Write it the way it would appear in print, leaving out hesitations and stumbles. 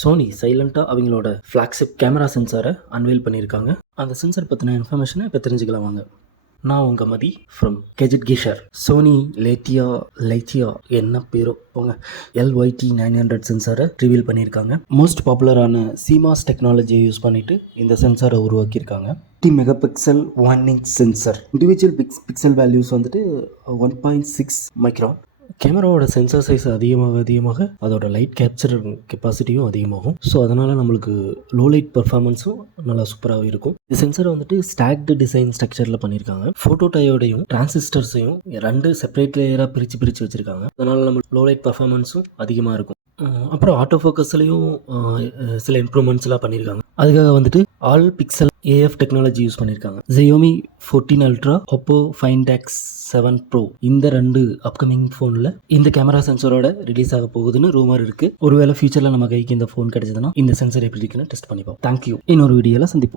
Sony சைலண்ட்டாக அவங்களோட flagship camera சென்சாரை அன்வெயில் பண்ணியிருக்காங்க. அந்த சென்சார் பற்றின இன்ஃபர்மேஷனை இப்போ தெரிஞ்சுக்கலாம் வாங்க. நான் உங்கள் மதி ஃப்ரம் கெஜெட் கிஷர். சோனி லைத்தியா என்ன பேரோ போங்க LYT 900 சென்சாரை ரிவீல் பண்ணியிருக்காங்க. மோஸ்ட் பாப்புலரான சிமாஸ் டெக்னாலஜியை யூஸ் பண்ணிவிட்டு இந்த சென்சாரை உருவாக்கியிருக்காங்க. 50 mega pixel 1 inch sensor. Individual pixel values வந்துட்டு 1.6 மைக்ரான். கேமராவோட சென்சார் சைஸ் அதிகமாக அதோட லைட் கேப்சர் கெப்பாசிட்டியும் அதிகமாகும். ஸோ அதனால் நம்மளுக்கு லோ லைட் பர்ஃபார்மன்ஸும் நல்லா சூப்பராகவே இருக்கும். இந்த சென்சாரை வந்துட்டு ஸ்டாக்டு டிசைன் ஸ்ட்ரக்சரில் பண்ணியிருக்காங்க. ஃபோட்டோ டயோடையும் டிரான்சிஸ்டர்ஸையும் 2 செப்பரேட் லேயராக பிரித்து வச்சுருக்காங்க. அதனால் நம்மளுக்கு லோ லைட் பர்ஃபார்மன்ஸும் அதிகமாக இருக்கும். அப்புறம் ஆட்டோ ஃபோக்கஸ்லையும் சில இம்ப்ரூவ்மெண்ட்ஸ்லாம் பண்ணியிருக்காங்க. அதுக்காக வந்துட்டு all pixel AF technology use பண்ணியிருக்காங்க. Xiaomi 14 Ultra, Oppo Find X7 Pro இந்த 2 அப்கமிங் ஃபோனில் இந்த கேமரா சென்சரோட ரிலீஸ் ஆக போகுதுன்னு ரூமர் இருக்குது. ஒருவேளை ஃபியூச்சரில் நம்ம கைக்கு இந்த ஃபோன் கிடைச்சதுன்னா இந்த சென்சர் எப்படி இருக்குன்னு டெஸ்ட் பண்ணிப்போம். தேங்க்யூ. இன்னொரு வீடியோவில் சந்திப்போம்.